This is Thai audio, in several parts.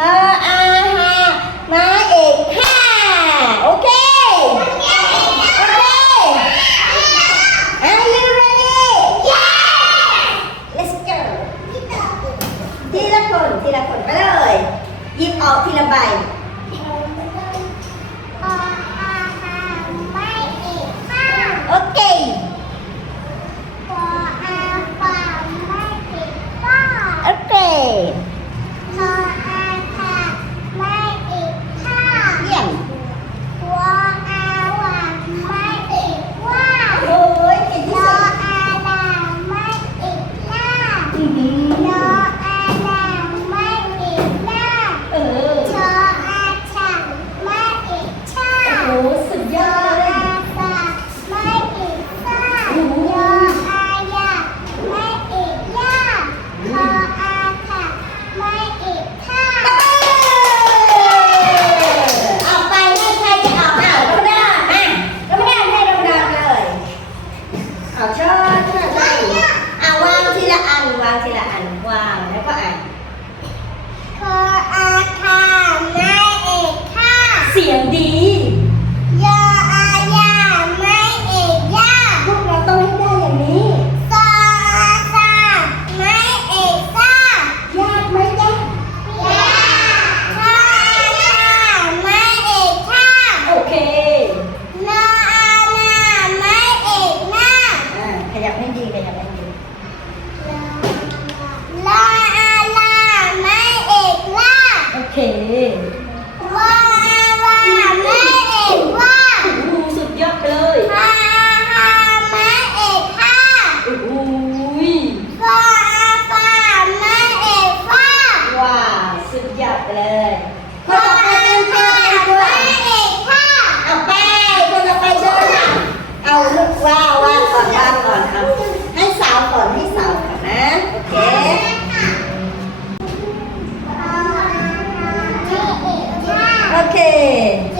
ฮออาฮามาเอกห้าโอเค โอเค Are you ready Let's go ทีละคนทีละคนไปเลยยิบออกทีละใบ เจ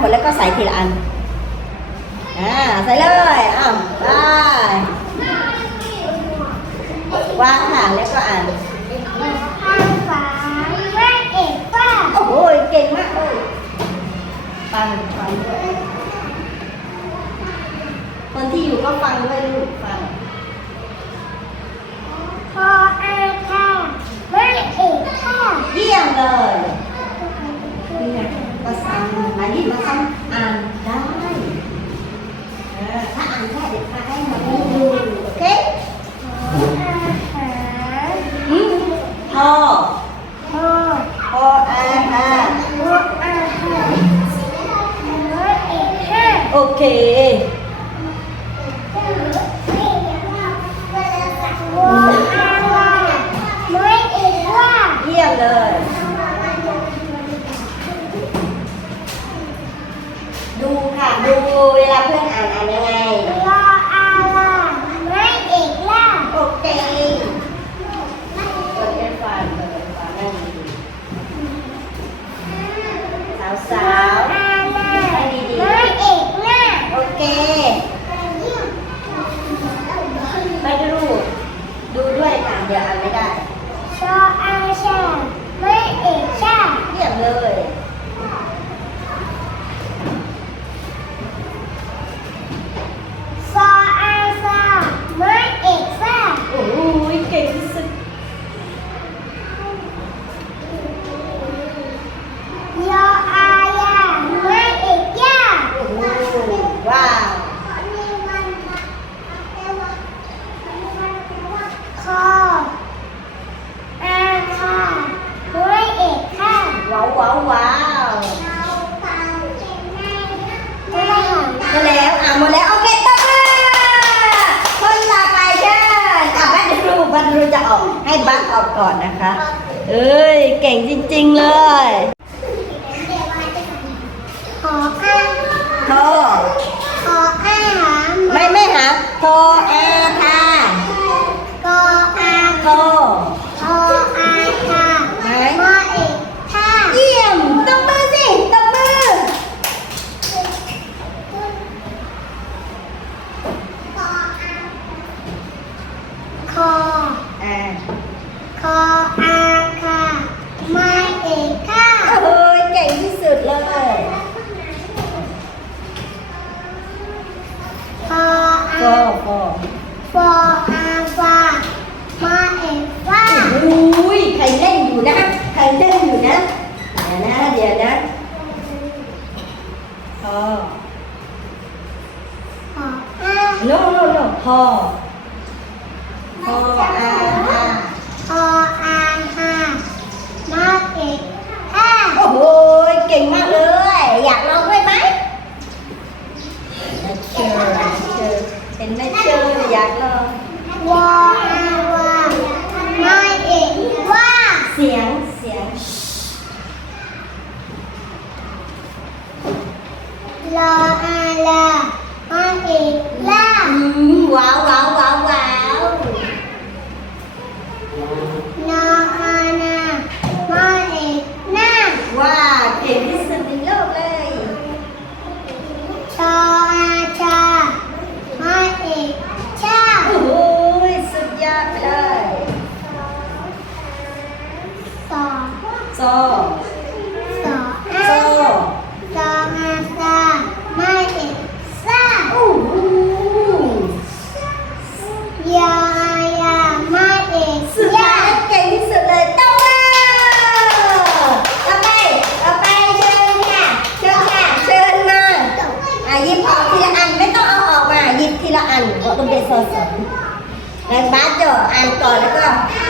หมดแล้วก็ใส่ทีละอัน อ่า ใส่เลย อ้าวไปวางค่ะแล้วก็อ่านโอ้โหเก่งมากเลยฟังฟังด้วยคนที่อยู่ก็ฟังด้วยลูกฟังพออาค่ะไม่เอกค่ะเยี่ยมเลย เดียวอันไม่ได้ชออาชาไม่เอกชาเรียบเลย ก่งมาก ต่อแลยค่ะ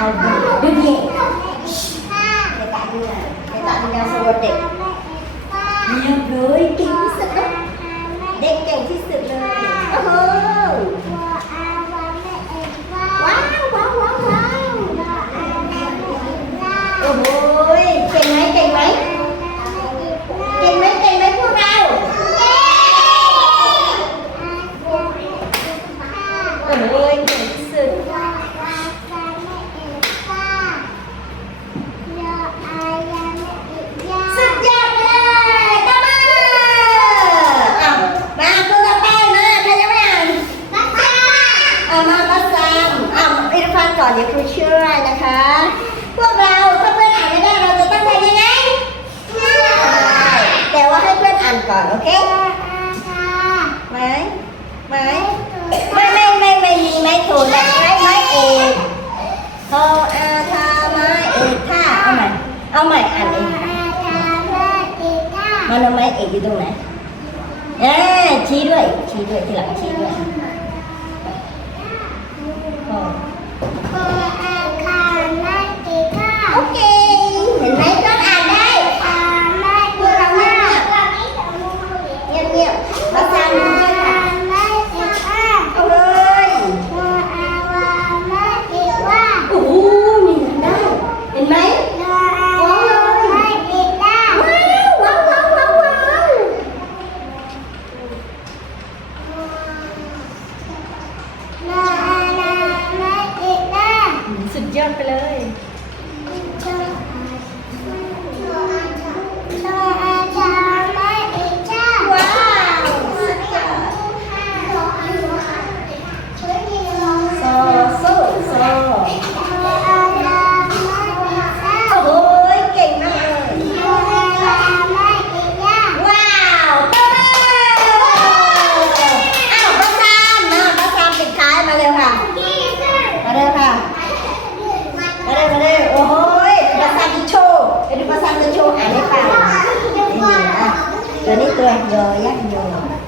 Còn đương nhiên Hiện tại như là hiện tại mình đang sâu vấn đề Nhưng với kính sự Đem kèm khi sự lời ไม้ไม่ไม่ไม่ไม่มีไม้โถนไม้ไม้เอกโทออาทาไม้เอกท่าเอาใหม่เอาใหม่อ่านเองมันเอาไม้เอกอยู่ตรงไหนเอ๊ชี้ด้วยชี้ด้วยที่หลังชี้ด้วยโอเคเห็นไหมต้องอ่านได้เงียบเงียบ Lagi.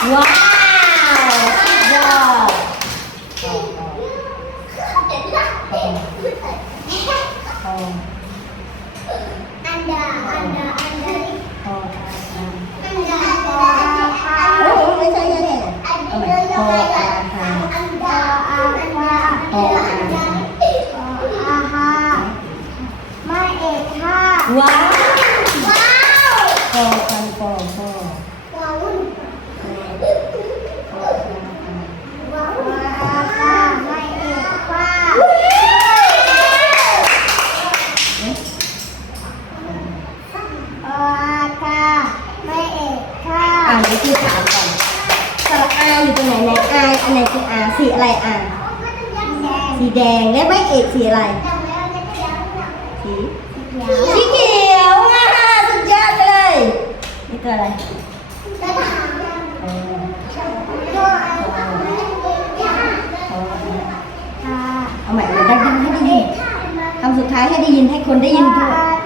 Wow, giờ. Wow. Wow. สีอะไรอะ สีแดงและไม่เอกสีอะไร สีสีเขียวอะสุดยอดเลย นี่ตัวอะไรเอาใหม่เลยดังๆให้ได้ยินคำสุดท้ายให้ได้ยินให้คนได้ยินด้วย